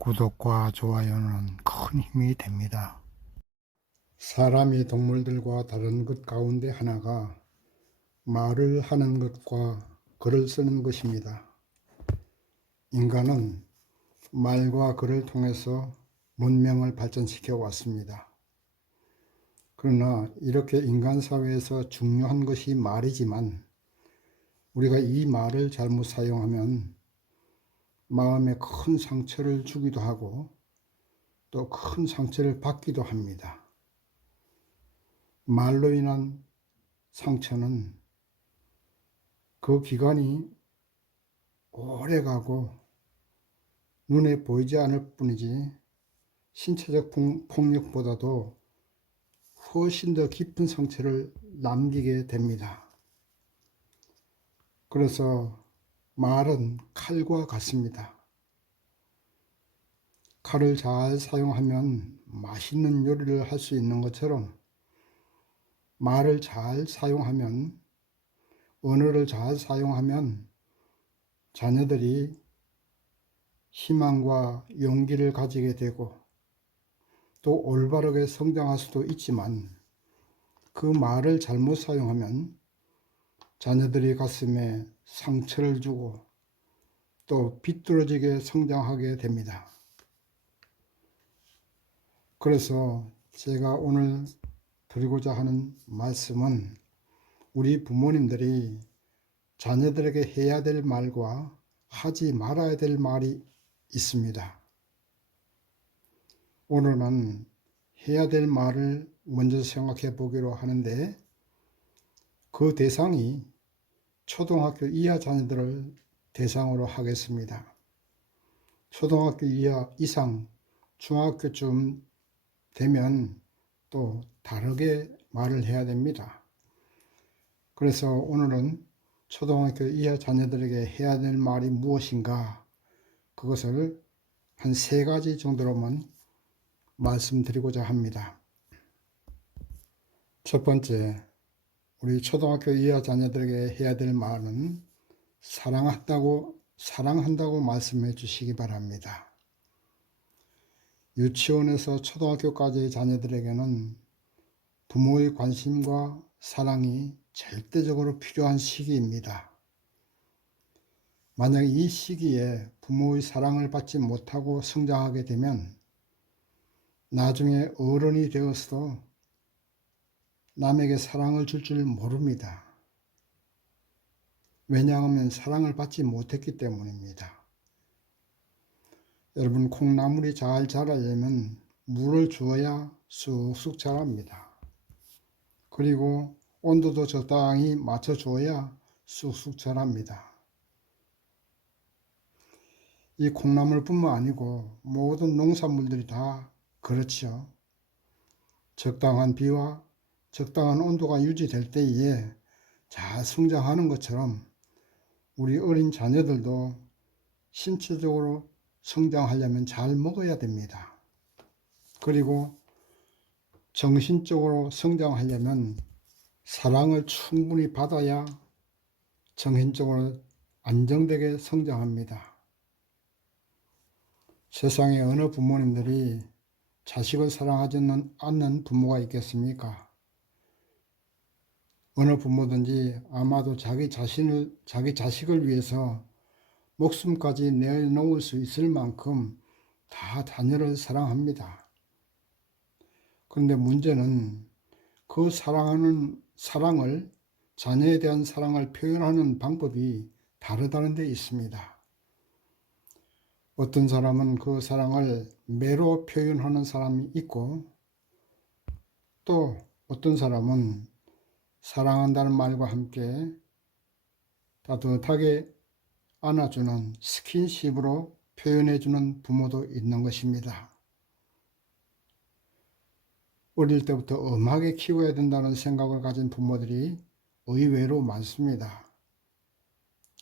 구독과 좋아요는 큰 힘이 됩니다. 사람이 동물들과 다른 것 가운데 하나가 말을 하는 것과 글을 쓰는 것입니다. 인간은 말과 글을 통해서 문명을 발전시켜 왔습니다. 그러나 이렇게 인간 사회에서 중요한 것이 말이지만 우리가 이 말을 잘못 사용하면 마음에 큰 상처를 주기도 하고 또 큰 상처를 받기도 합니다. 말로 인한 상처는 그 기간이 오래 가고 눈에 보이지 않을 뿐이지 신체적 폭력보다도 훨씬 더 깊은 상처를 남기게 됩니다. 그래서 말은 칼과 같습니다. 칼을 잘 사용하면 맛있는 요리를 할 수 있는 것처럼 말을 잘 사용하면, 언어를 잘 사용하면 자녀들이 희망과 용기를 가지게 되고 또 올바르게 성장할 수도 있지만 그 말을 잘못 사용하면 자녀들이 가슴에 상처를 주고 또 비뚤어지게 성장하게 됩니다. 그래서 제가 오늘 드리고자 하는 말씀은 우리 부모님들이 자녀들에게 해야 될 말과 하지 말아야 될 말이 있습니다. 오늘은 해야 될 말을 먼저 생각해 보기로 하는데 그 대상이 초등학교 이하 자녀들을 대상으로 하겠습니다. 초등학교 이하 이상 중학교쯤 되면 또 다르게 말을 해야 됩니다. 그래서 오늘은 초등학교 이하 자녀들에게 해야 될 말이 무엇인가 그것을 한 3가지 정도로만 말씀드리고자 합니다. 첫 번째, 우리 초등학교 이하 자녀들에게 해야 될 말은 사랑한다고 말씀해 주시기 바랍니다. 유치원에서 초등학교까지의 자녀들에게는 부모의 관심과 사랑이 절대적으로 필요한 시기입니다. 만약 이 시기에 부모의 사랑을 받지 못하고 성장하게 되면 나중에 어른이 되어서도 남에게 사랑을 줄 줄 모릅니다. 왜냐하면 사랑을 받지 못했기 때문입니다. 여러분, 콩나물이 잘 자라려면 물을 주어야 쑥쑥 자랍니다. 그리고 온도도 적당히 맞춰줘야 쑥쑥 자랍니다. 이 콩나물뿐만 아니고 모든 농산물들이 다 그렇죠. 적당한 비와 적당한 온도가 유지될 때에 잘 성장하는 것처럼 우리 어린 자녀들도 신체적으로 성장하려면 잘 먹어야 됩니다. 그리고 정신적으로 성장하려면 사랑을 충분히 받아야 정신적으로 안정되게 성장합니다. 세상에 어느 부모님들이 자식을 사랑하지 않는 부모가 있겠습니까? 어느 부모든지 아마도 자기 자식을 위해서 목숨까지 내놓을 수 있을 만큼 다 자녀를 사랑합니다. 그런데 문제는 그 사랑을, 자녀에 대한 사랑을 표현하는 방법이 다르다는 데 있습니다. 어떤 사람은 그 사랑을 매로 표현하는 사람이 있고 또 어떤 사람은 사랑한다는 말과 함께 따뜻하게 안아주는 스킨십으로 표현해주는 부모도 있는 것입니다. 어릴 때부터 엄하게 키워야 된다는 생각을 가진 부모들이 의외로 많습니다.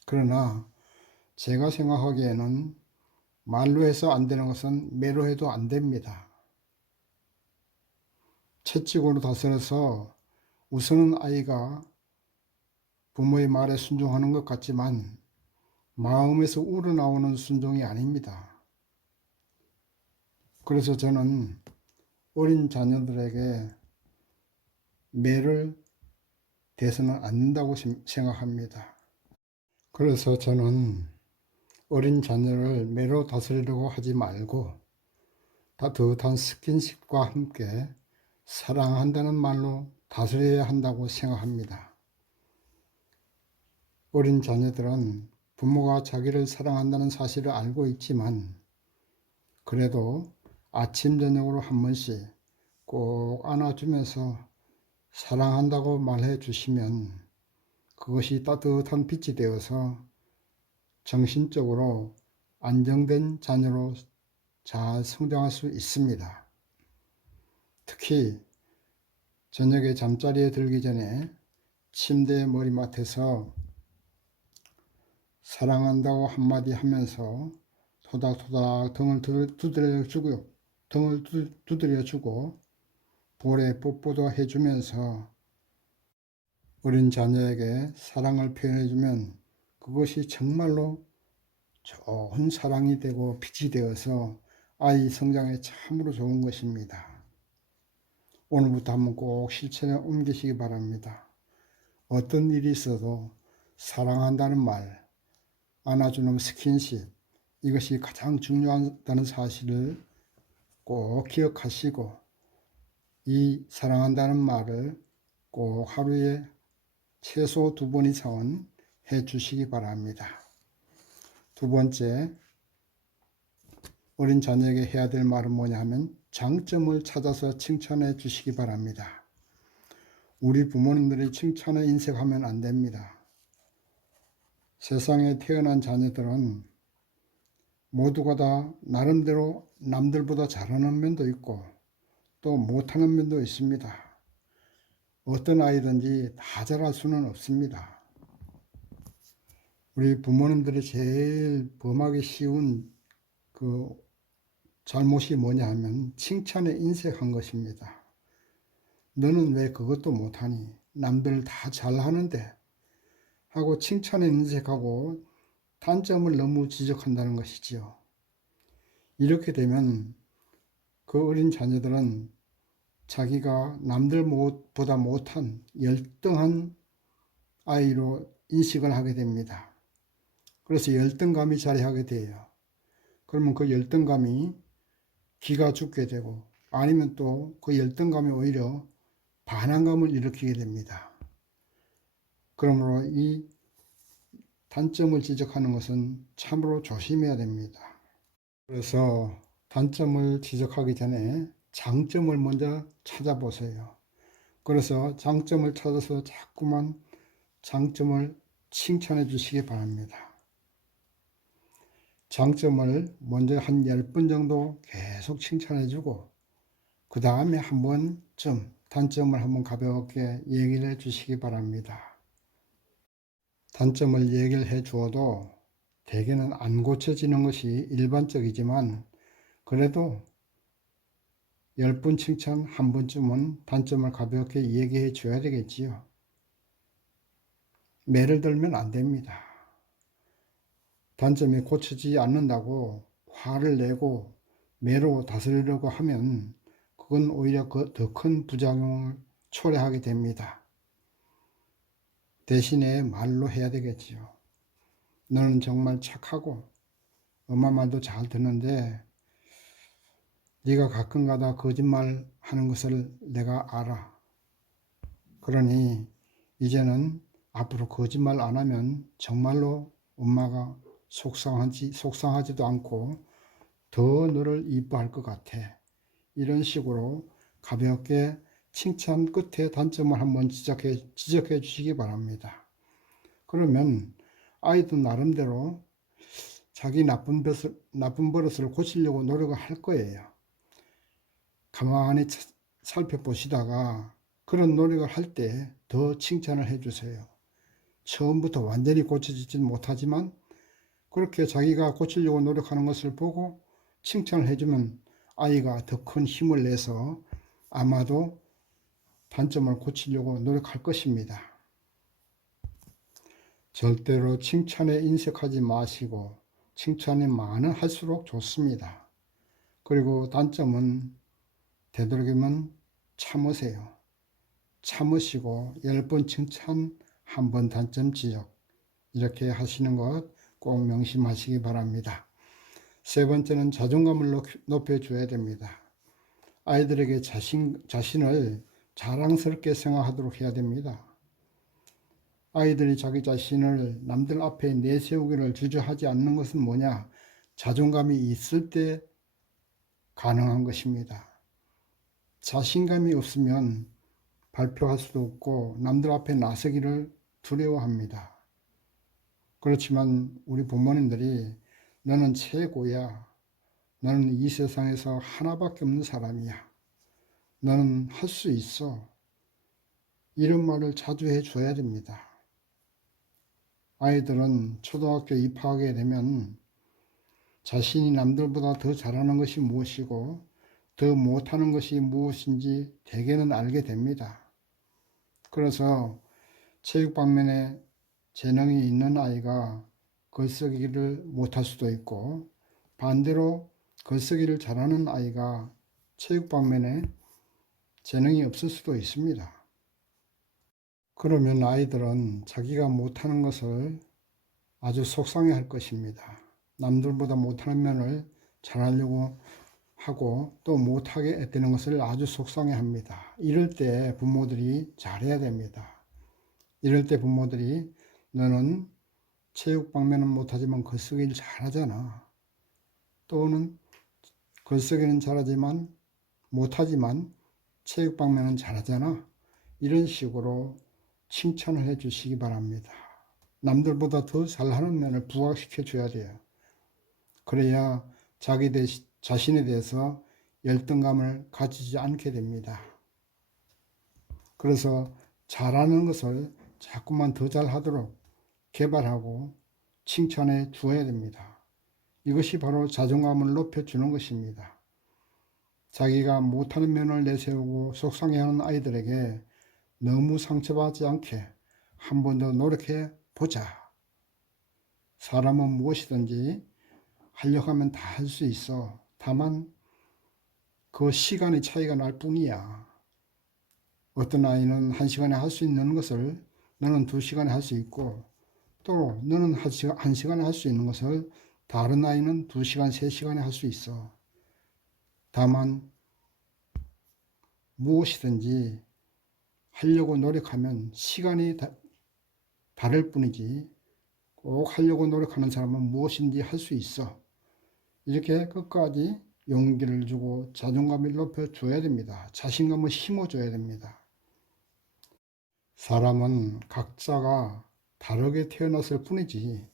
그러나 제가 생각하기에는 말로 해서 안 되는 것은 매로 해도 안 됩니다. 채찍으로 다스려서 우선은 아이가 부모의 말에 순종하는 것 같지만 마음에서 우러나오는 순종이 아닙니다. 그래서 저는 어린 자녀들에게 매를 대서는 안 된다고 생각합니다. 그래서 저는 어린 자녀를 매로 다스리려고 하지 말고 따뜻한 스킨십과 함께 사랑한다는 말로 다스려야 한다고 생각합니다. 어린 자녀들은 부모가 자기를 사랑한다는 사실을 알고 있지만 그래도 아침 저녁으로 한 번씩 꼭 안아주면서 사랑한다고 말해 주시면 그것이 따뜻한 빛이 되어서 정신적으로 안정된 자녀로 잘 성장할 수 있습니다. 특히 저녁에 잠자리에 들기 전에 침대 머리맡에서 사랑한다고 한마디 하면서 토닥토닥 등을 두드려주고 볼에 뽀뽀도 해주면서 어린 자녀에게 사랑을 표현해주면 그것이 정말로 좋은 사랑이 되고 빛이 되어서 아이 성장에 참으로 좋은 것입니다. 오늘부터 한번 꼭 실천에 옮기시기 바랍니다. 어떤 일이 있어도 사랑한다는 말, 안아주는 스킨십, 이것이 가장 중요하다는 사실을 꼭 기억하시고 이 사랑한다는 말을 꼭 하루에 최소 2번 이상은 해주시기 바랍니다. 두 번째, 어린 자녀에게 해야 될 말은 뭐냐 하면 장점을 찾아서 칭찬해 주시기 바랍니다. 우리 부모님들이 칭찬에 인색하면 안 됩니다. 세상에 태어난 자녀들은 모두가 다 나름대로 남들보다 잘하는 면도 있고 또 못하는 면도 있습니다. 어떤 아이든지 다 잘할 수는 없습니다. 우리 부모님들이 제일 범하기 쉬운 그 잘못이 뭐냐 하면 칭찬에 인색한 것입니다. 너는 왜 그것도 못하니? 남들 다 잘하는데 하고 칭찬에 인색하고 단점을 너무 지적한다는 것이지요. 이렇게 되면 그 어린 자녀들은 자기가 남들보다 못한 열등한 아이로 인식을 하게 됩니다. 그래서 열등감이 자리하게 돼요. 그러면 그 열등감이 기가 죽게 되고 아니면 또 그 열등감이 오히려 반항감을 일으키게 됩니다. 그러므로 이 단점을 지적하는 것은 참으로 조심해야 됩니다. 그래서 단점을 지적하기 전에 장점을 먼저 찾아보세요. 그래서 장점을 찾아서 자꾸만 장점을 칭찬해 주시기 바랍니다. 장점을 먼저 한 10번 정도 계속 칭찬해 주고 그 다음에 한 번쯤 단점을 한번 가볍게 얘기를 해 주시기 바랍니다. 단점을 얘기를 해 주어도 대개는 안 고쳐지는 것이 일반적이지만 그래도 10번 칭찬 한 번쯤은 단점을 가볍게 얘기해 줘야 되겠지요. 매를 들면 안 됩니다. 단점이 고쳐지지 않는다고 화를 내고 매로 다스리려고 하면 그건 오히려 더 큰 부작용을 초래하게 됩니다. 대신에 말로 해야 되겠지요. 너는 정말 착하고 엄마 말도 잘 듣는데 네가 가끔가다 거짓말 하는 것을 내가 알아. 그러니 이제는 앞으로 거짓말 안 하면 정말로 엄마가 속상하지도 않고 더 너를 이뻐할 것 같아. 이런 식으로 가볍게 칭찬 끝에 단점을 한번 지적해 주시기 바랍니다. 그러면 아이도 나름대로 자기 나쁜 버릇을 고치려고 노력을 할 거예요. 가만히 살펴보시다가 그런 노력을 할 때 더 칭찬을 해주세요. 처음부터 완전히 고쳐지진 못하지만 그렇게 자기가 고치려고 노력하는 것을 보고 칭찬을 해주면 아이가 더 큰 힘을 내서 아마도 단점을 고치려고 노력할 것입니다. 절대로 칭찬에 인색하지 마시고 칭찬이 많은 할수록 좋습니다. 그리고 단점은 되도록이면 참으세요. 참으시고 10번 칭찬, 1번 단점 지적, 이렇게 하시는 것 꼭 명심하시기 바랍니다. 세 번째는 자존감을 높여줘야 됩니다. 아이들에게 자신을 자랑스럽게 생각하도록 해야 됩니다. 아이들이 자기 자신을 남들 앞에 내세우기를 주저하지 않는 것은 뭐냐? 자존감이 있을 때 가능한 것입니다. 자신감이 없으면 발표할 수도 없고 남들 앞에 나서기를 두려워합니다. 그렇지만 우리 부모님들이 너는 최고야. 너는 이 세상에서 하나밖에 없는 사람이야. 너는 할 수 있어. 이런 말을 자주 해줘야 됩니다. 아이들은 초등학교 입학하게 되면 자신이 남들보다 더 잘하는 것이 무엇이고 더 못하는 것이 무엇인지 대개는 알게 됩니다. 그래서 체육 방면에 재능이 있는 아이가 글쓰기를 못할 수도 있고 반대로 글쓰기를 잘하는 아이가 체육 방면에 재능이 없을 수도 있습니다. 그러면 아이들은 자기가 못하는 것을 아주 속상해 할 것입니다. 남들보다 못하는 면을 잘하려고 하고 또 못하게 애쓰는 것을 아주 속상해 합니다. 이럴 때 부모들이 잘해야 됩니다. 이럴 때 부모들이 너는 체육 방면은 못하지만 글쓰기를 잘하잖아. 또는 글쓰기는 잘하지만 못하지만 체육 방면은 잘하잖아. 이런 식으로 칭찬을 해 주시기 바랍니다. 남들보다 더 잘하는 면을 부각시켜 줘야 돼요. 그래야 자신에 대해서 열등감을 가지지 않게 됩니다. 그래서 잘하는 것을 자꾸만 더 잘하도록 개발하고 칭찬해 주어야 됩니다. 이것이 바로 자존감을 높여주는 것입니다. 자기가 못하는 면을 내세우고 속상해하는 아이들에게 너무 상처받지 않게 한 번 더 노력해 보자. 사람은 무엇이든지 하려고 하면 다 할 수 있어. 다만 그 시간의 차이가 날 뿐이야. 어떤 아이는 1시간에 할 수 있는 것을 너는 2시간에 할 수 있고 또 너는 1시간에 할 수 있는 것을 다른 아이는 2시간, 3시간에 할 수 있어. 다만 무엇이든지 하려고 노력하면 시간이 다를 뿐이지 꼭 하려고 노력하는 사람은 무엇인지 할 수 있어. 이렇게 끝까지 용기를 주고 자존감을 높여줘야 됩니다. 자신감을 심어줘야 됩니다. 사람은 각자가 다르게 태어났을 뿐이지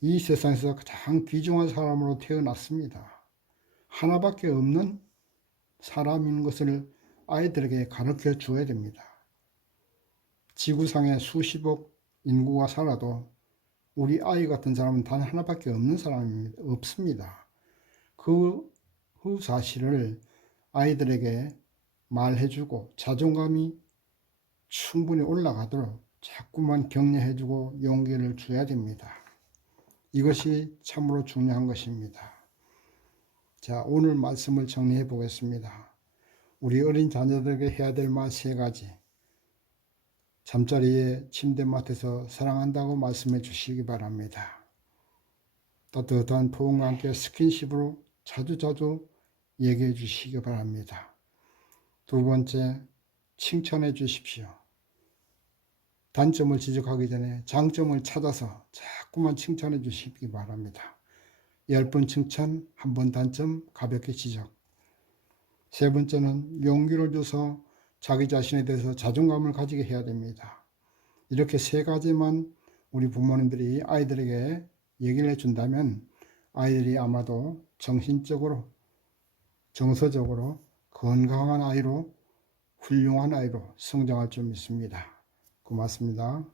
이 세상에서 가장 귀중한 사람으로 태어났습니다. 하나밖에 없는 사람인 것을 아이들에게 가르쳐 줘야 됩니다. 지구상에 수십억 인구가 살아도 우리 아이 같은 사람은 단 하나밖에 없는 사람이 없습니다. 그 사실을 아이들에게 말해주고 자존감이 충분히 올라가도록 자꾸만 격려해주고 용기를 줘야 됩니다. 이것이 참으로 중요한 것입니다. 자, 오늘 말씀을 정리해 보겠습니다. 우리 어린 자녀들에게 해야 될 말 3가지. 잠자리에 침대맡에서 사랑한다고 말씀해 주시기 바랍니다. 따뜻한 포옹과 함께 스킨십으로 자주자주 얘기해 주시기 바랍니다. 2번째, 칭찬해 주십시오. 단점을 지적하기 전에 장점을 찾아서 자꾸만 칭찬해 주시기 바랍니다. 10번 칭찬, 1번 단점, 가볍게 지적. 3번째는 용기를 줘서 자기 자신에 대해서 자존감을 가지게 해야 됩니다. 이렇게 3가지만 우리 부모님들이 아이들에게 얘기를 해준다면 아이들이 아마도 정신적으로, 정서적으로 건강한 아이로, 훌륭한 아이로 성장할 줄 믿습니다. 고맙습니다.